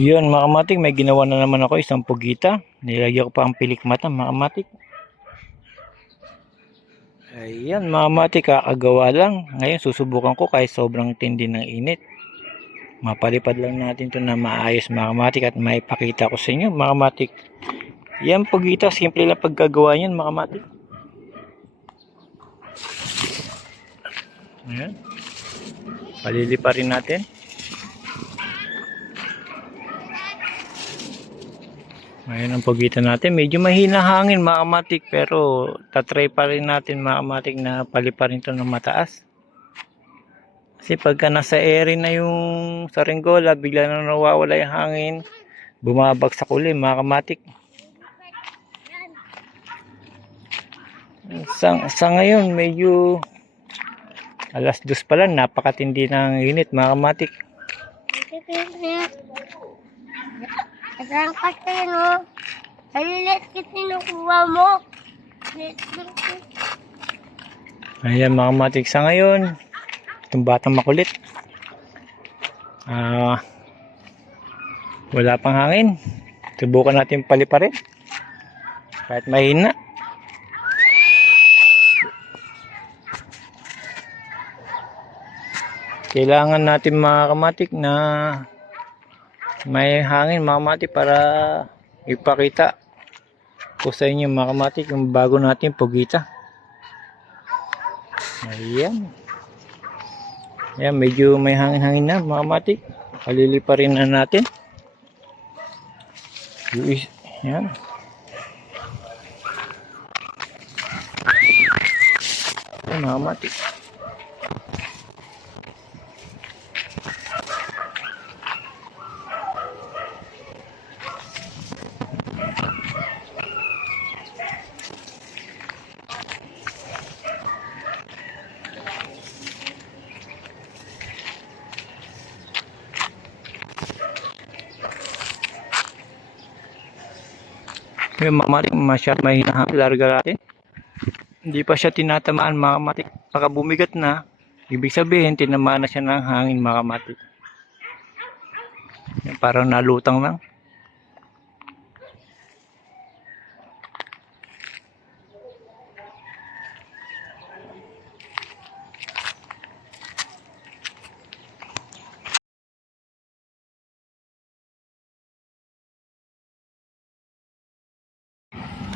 Yun mga kamatik, may ginawa na naman ako isang pugita. Nilagyan ko pa ang pilik mata mga kamatik. Ayan mga kamatik, kakagawa lang. Ngayon susubukan ko kahit sobrang tindi ng init. Mapalipad lang natin to na maayos mga kamatik at maipakita ko sa inyo mga kamatik. Yan pugita, simple lang pagkagawa yan mga kamatik. Ayan. Palilipa rin natin. Ayan ang pagitan natin. Medyo mahina hangin mga kamatik pero tatry pa rin natin mga na paliparin to ng mataas. Kasi pagka nasa ere na yung saringgola, bigla na nawawala yung hangin, bumabagsak uli mga kamatik. Sa, sa ngayon, medyo alas dos pa lang, napakatindi ng init mga kamatik. Saan ka tino? Halilit ka tinukuha mo. Ayan mga kamatik sa ngayon. Itong batang makulit. Ah, wala pang hangin. Subukan natin paliparin. Kahit mahina. Kailangan natin mga kamatik na may hangin mga para ipakita ko sa inyo mga yung bago natin pugita. Ayan. Ayan, medyo may hangin-hangin na mga. Palilipa rin na natin. Ayan. Ayan mga kamatik. Yung mga kamatik, masyad mahina hangin. Larga natin. Hindi pa siya tinatamaan mga kamatik. Na. Ibig sabihin, tinamaan na siya ng hangin mga kamatik. Parang nalutang lang.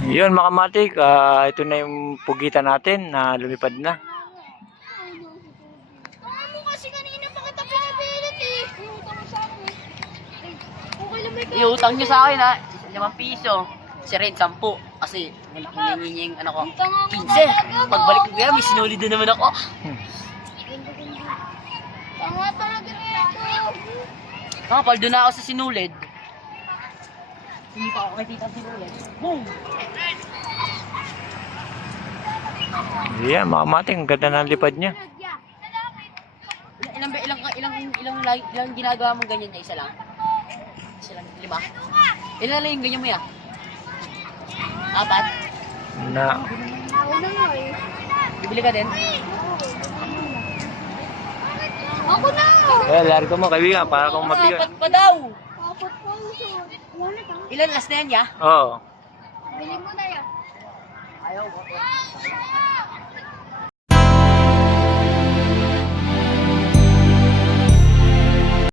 Yun mga kamatik, ah, ito na yung pugitan natin na lumipad na. Kasi kanina pa kita pinipilit. Utang sa akin. Okay lang may Iutang nyo sa akin ha, 5 piso. Si Red, 10. Kasi hinihingi yung ano ko, 15. Pagbalik ko kaya, may sinulid na naman ako. Nito. Ah, paldo na ako sa sinulid. Hindi pa ako kay tita sinulid. Boom! Yan mga kamatik, ang ganda ng lipad niya. Ilang, ilang, ilang, ilang, ilang, ilang, ginagawa mong ganyan na isa lang? Isa lang, lima? Ilan lang yung ganyan mo ya? Apat? Na, Ako na nga eh. Bibili ka din? Ako na! eh, largo mo kaibigan, para kung Apat mabigat. pa daw! Ilan last na yan ya? Oo. Bili mo na yan. Ayaw mo.